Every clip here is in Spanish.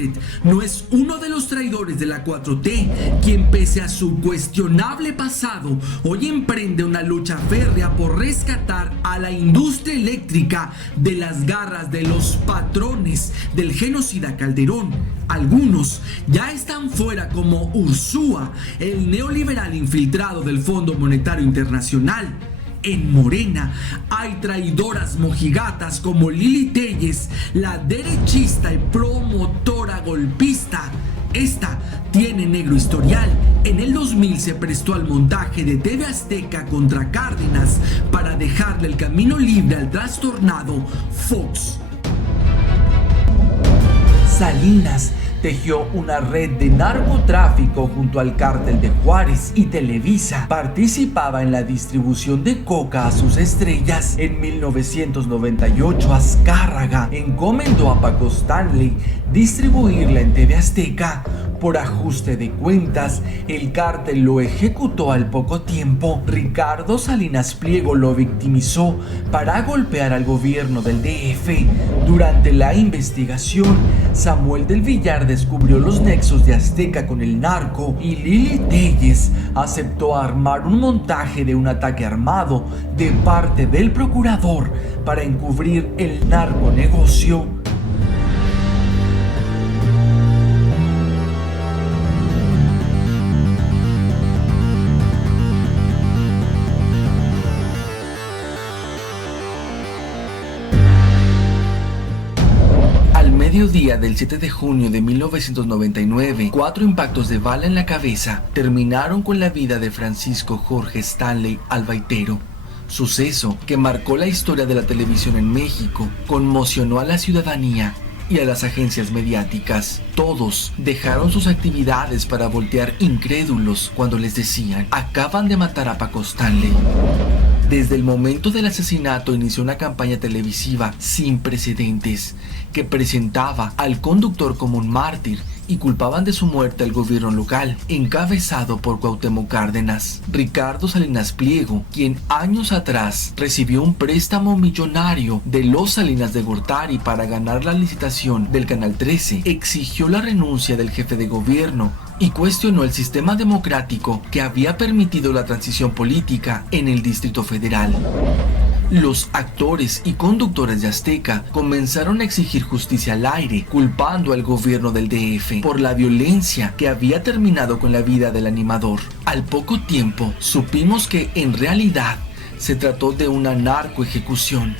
Bartlett no es uno de los traidores de la 4T, quien pese a su cuestionable pasado, hoy emprende una lucha férrea por rescatar a la industria eléctrica de las garras de los patrones del genocida Calderón. Algunos ya están fuera como Ursúa, el neoliberal infiltrado del Fondo Monetario Internacional. En Morena hay traidoras mojigatas como Lili Téllez, la derechista y promotora golpista. Esta tiene negro historial. En el 2000 se prestó al montaje de TV Azteca contra Cárdenas para dejarle el camino libre al trastornado Fox. Salinas tejió una red de narcotráfico junto al Cártel de Juárez y Televisa participaba en la distribución de coca a sus estrellas. En 1998 Azcárraga encomendó a Paco Stanley distribuirla en TV Azteca. Por ajuste de cuentas, el cártel lo ejecutó al poco tiempo. Ricardo Salinas Pliego lo victimizó para golpear al gobierno del DF. Durante la investigación, Samuel del Villar descubrió los nexos de Azteca con el narco y Lili Téllez aceptó armar un montaje de un ataque armado de parte del procurador para encubrir el narconegocio. Mediodía del 7 de junio de 1999, 4 impactos de bala en la cabeza terminaron con la vida de Francisco Jorge Stanley Albaitero. Suceso que marcó la historia de la televisión en México, conmocionó a la ciudadanía y a las agencias mediáticas. Todos dejaron sus actividades para voltear incrédulos cuando les decían: acaban de matar a Paco Stanley. Desde el momento del asesinato inició una campaña televisiva sin precedentes que presentaba al conductor como un mártir y culpaban de su muerte al gobierno local, encabezado por Cuauhtémoc Cárdenas. Ricardo Salinas Pliego, quien años atrás recibió un préstamo millonario de los Salinas de Gortari para ganar la licitación del Canal 13, exigió la renuncia del jefe de gobierno y cuestionó el sistema democrático que había permitido la transición política en el Distrito Federal. Los actores y conductores de Azteca comenzaron a exigir justicia al aire, culpando al gobierno del DF por la violencia que había terminado con la vida del animador. Al poco tiempo, supimos que en realidad se trató de una narcoejecución,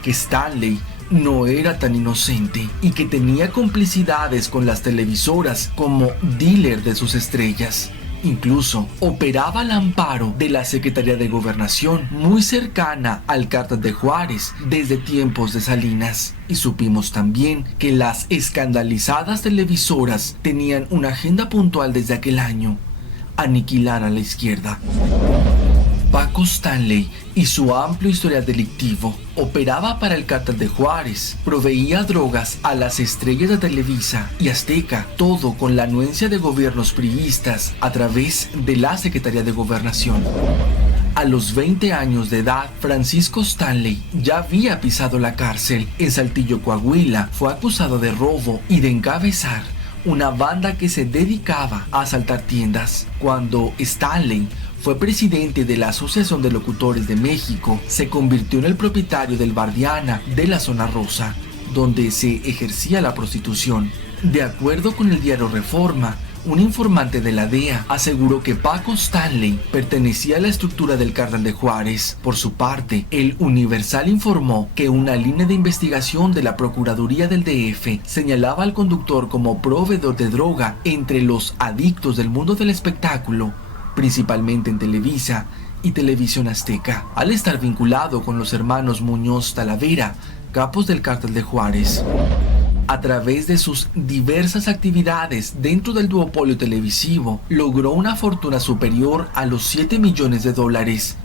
que Stanley no era tan inocente y que tenía complicidades con las televisoras como dealer de sus estrellas. Incluso operaba al amparo de la Secretaría de Gobernación, muy cercana al Cártel de Juárez desde tiempos de Salinas. Y supimos también que las escandalizadas televisoras tenían una agenda puntual desde aquel año: aniquilar a la izquierda. Paco Stanley y su amplio historial delictivo operaba para el Cártel de Juárez, proveía drogas a las estrellas de Televisa y Azteca, todo con la anuencia de gobiernos priistas a través de la Secretaría de Gobernación. A los 20 años de edad, Francisco Stanley ya había pisado la cárcel. En Saltillo, Coahuila, fue acusado de robo y de encabezar una banda que se dedicaba a asaltar tiendas. Cuando Stanley fue presidente de la Asociación de Locutores de México, se convirtió en el propietario del Bar Diana de la Zona Rosa, donde se ejercía la prostitución. De acuerdo con el diario Reforma, un informante de la DEA aseguró que Paco Stanley pertenecía a la estructura del Cártel de Juárez. Por su parte, el Universal informó que una línea de investigación de la Procuraduría del DF señalaba al conductor como proveedor de droga entre los adictos del mundo del espectáculo, principalmente en Televisa y Televisión Azteca, al estar vinculado con los hermanos Muñoz Talavera, capos del Cártel de Juárez. A través de sus diversas actividades dentro del duopolio televisivo, logró una fortuna superior a los $7 millones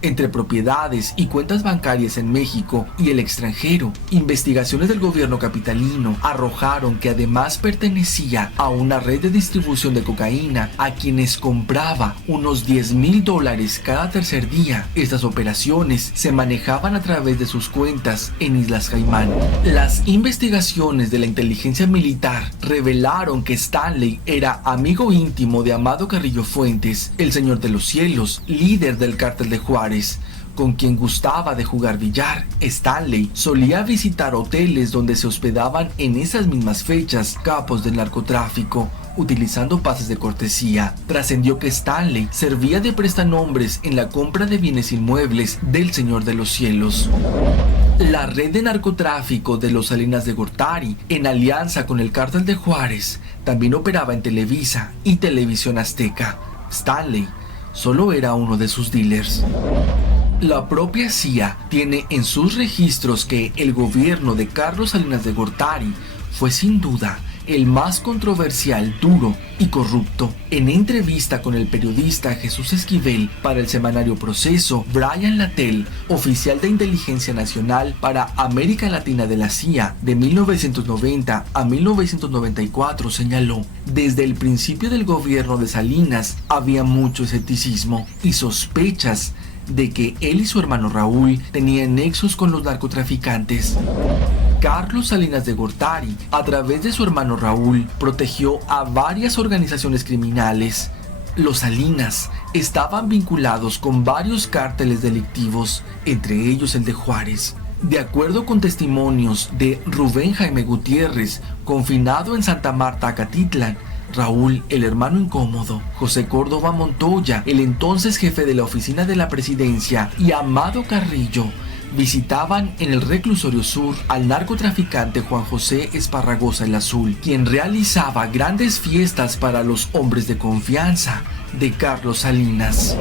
entre propiedades y cuentas bancarias en México y el extranjero. Investigaciones del gobierno capitalino arrojaron que además pertenecía a una red de distribución de cocaína a quienes compraba unos $10,000 cada tercer día. Estas operaciones se manejaban a través de sus cuentas en Islas Caimán. Las investigaciones de la inteligencia inteligencia militar revelaron que Stanley era amigo íntimo de Amado Carrillo Fuentes, el Señor de los Cielos, líder del Cártel de Juárez, con quien gustaba de jugar billar. Stanley solía visitar hoteles donde se hospedaban en esas mismas fechas capos del narcotráfico, utilizando pases de cortesía. Trascendió que Stanley servía de prestanombres en la compra de bienes inmuebles del Señor de los Cielos. La red de narcotráfico de los Salinas de Gortari, en alianza con el Cártel de Juárez, también operaba en Televisa y Televisión Azteca. Stanley solo era uno de sus dealers. La propia CIA tiene en sus registros que el gobierno de Carlos Salinas de Gortari fue sin duda el más controversial, duro y corrupto. En entrevista con el periodista Jesús Esquivel para el semanario Proceso, Brian Latell, oficial de Inteligencia Nacional para América Latina de la CIA de 1990 a 1994, señaló: desde el principio del gobierno de Salinas había mucho escepticismo y sospechas de que él y su hermano Raúl tenían nexos con los narcotraficantes. Carlos Salinas de Gortari, a través de su hermano Raúl, protegió a varias organizaciones criminales. Los Salinas estaban vinculados con varios cárteles delictivos, entre ellos el de Juárez. De acuerdo con testimonios de Rubén Jaime Gutiérrez, confinado en Santa Marta, Acatitlán, Raúl, el hermano incómodo, José Córdoba Montoya, el entonces jefe de la oficina de la presidencia, y Amado Carrillo visitaban en el reclusorio sur al narcotraficante Juan José Esparragosa el Azul, quien realizaba grandes fiestas para los hombres de confianza de Carlos Salinas.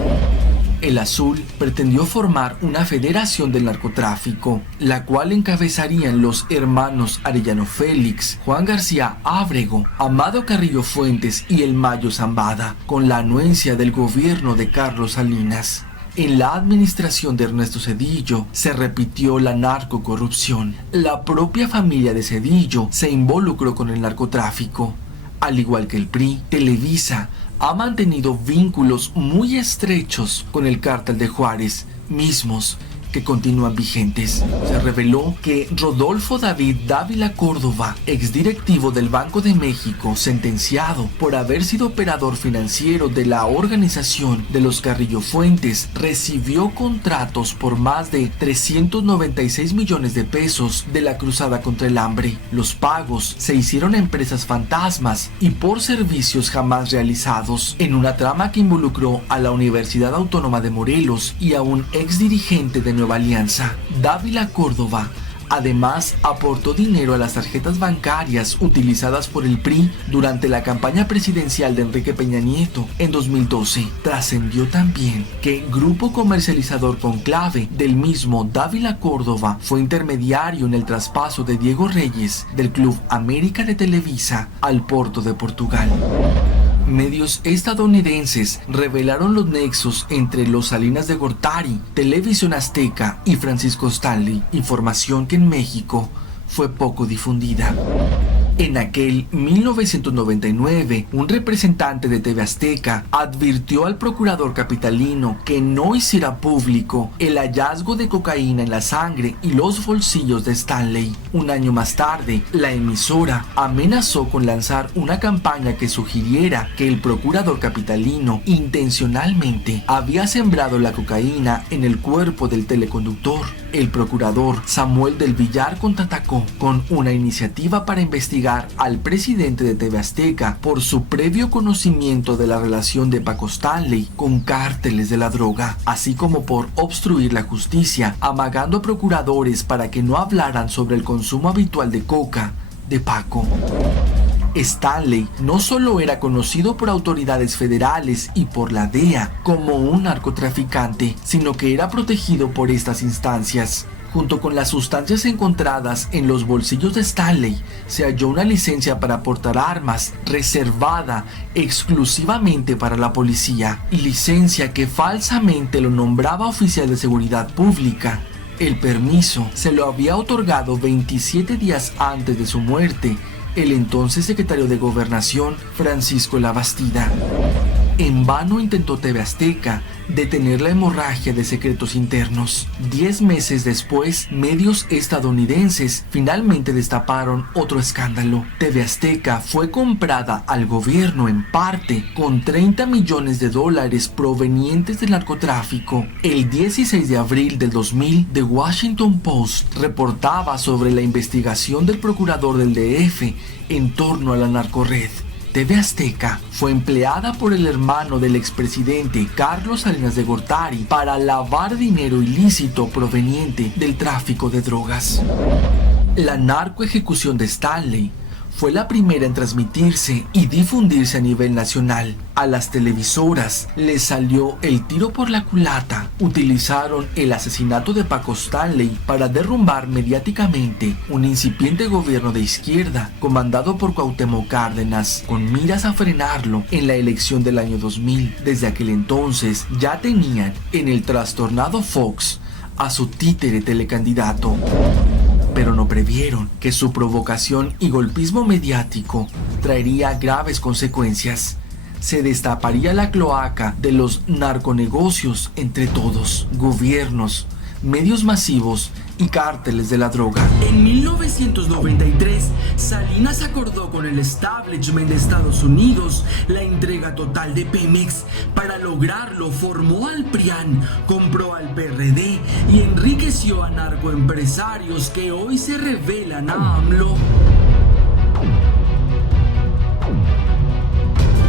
El Azul pretendió formar una federación del narcotráfico, la cual encabezarían los hermanos Arellano Félix, Juan García Ábrego, Amado Carrillo Fuentes y el Mayo Zambada, con la anuencia del gobierno de Carlos Salinas. En la administración de Ernesto Zedillo se repitió la narcocorrupción. La propia familia de Zedillo se involucró con el narcotráfico. Al igual que el PRI, Televisa ha mantenido vínculos muy estrechos con el Cártel de Juárez, mismos que continúan vigentes. Se reveló que Rodolfo David Dávila Córdoba, exdirectivo del Banco de México, sentenciado por haber sido operador financiero de la organización de los Carrillo Fuentes, recibió contratos por más de 396 millones de pesos de la cruzada contra el hambre. Los pagos se hicieron a empresas fantasmas y por servicios jamás realizados, en una trama que involucró a la Universidad Autónoma de Morelos y a un exdirigente de Nueva Alianza. Dávila Córdoba además aportó dinero a las tarjetas bancarias utilizadas por el PRI durante la campaña presidencial de Enrique Peña Nieto en 2012. Trascendió también que Grupo Comercializador Conclave del mismo Dávila Córdoba fue intermediario en el traspaso de Diego Reyes del Club América de Televisa al Porto de Portugal. Medios estadounidenses revelaron los nexos entre los Salinas de Gortari, Televisión Azteca y Francisco Stanley, información que en México fue poco difundida. En aquel 1999, un representante de TV Azteca advirtió al procurador capitalino que no hiciera público el hallazgo de cocaína en la sangre y los bolsillos de Stanley. Un año más tarde, la emisora amenazó con lanzar una campaña que sugiriera que el procurador capitalino intencionalmente había sembrado la cocaína en el cuerpo del teleconductor. El procurador Samuel del Villar contraatacó con una iniciativa para investigar al presidente de TV Azteca por su previo conocimiento de la relación de Paco Stanley con cárteles de la droga, así como por obstruir la justicia, amagando a procuradores para que no hablaran sobre el consumo habitual de coca de Paco. Stanley no solo era conocido por autoridades federales y por la DEA como un narcotraficante, sino que era protegido por estas instancias. Junto con las sustancias encontradas en los bolsillos de Stanley, se halló una licencia para portar armas reservada exclusivamente para la policía, licencia que falsamente lo nombraba oficial de seguridad pública. El permiso se lo había otorgado 27 días antes de su muerte el entonces secretario de Gobernación, Francisco Labastida. En vano intentó TV Azteca detener la hemorragia de secretos internos. 10 meses después, medios estadounidenses finalmente destaparon otro escándalo. TV Azteca fue comprada al gobierno en parte con $30 millones provenientes del narcotráfico. El 16 de abril del 2000, The Washington Post reportaba sobre la investigación del procurador del DF en torno a la narcorred. TV Azteca fue empleada por el hermano del expresidente Carlos Salinas de Gortari para lavar dinero ilícito proveniente del tráfico de drogas. La narcoejecución de Stanley fue la primera en transmitirse y difundirse a nivel nacional. A las televisoras les salió el tiro por la culata. Utilizaron el asesinato de Paco Stanley para derrumbar mediáticamente un incipiente gobierno de izquierda comandado por Cuauhtémoc Cárdenas, con miras a frenarlo en la elección del año 2000. Desde aquel entonces ya tenían en el trastornado Fox a su títere telecandidato. Pero no previeron que su provocación y golpismo mediático traería graves consecuencias. Se destaparía la cloaca de los narconegocios entre todos, gobiernos, medios masivos y cárteles de la droga. En 1993, Salinas acordó con el establishment de Estados Unidos la entrega total de Pemex. Para lograrlo, formó al PRIAN, compró al PRD y enriqueció a narcoempresarios que hoy se revelan a AMLO.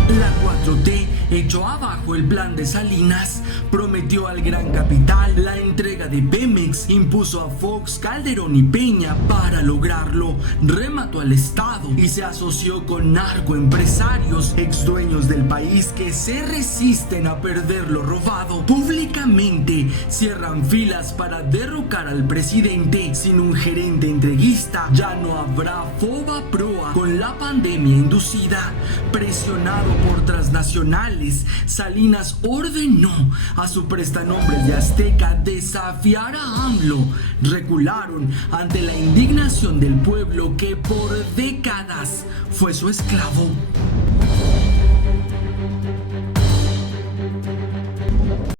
La 4T echó abajo el plan de Salinas, prometió al gran capital la entrega de Pemex, impuso a Fox, Calderón y Peña para lograrlo, remató al Estado y se asoció con narcoempresarios, exdueños del país que se resisten a perder lo robado. Públicamente cierran filas para derrocar al presidente. Sin un gerente entreguista, ya no habrá FOBAPROA con la pandemia inducida. Presionado por transnacionales, Salinas ordenó a su prestanombres de Azteca desafiar a AMLO. Recularon ante la indignación del pueblo que por décadas fue su esclavo.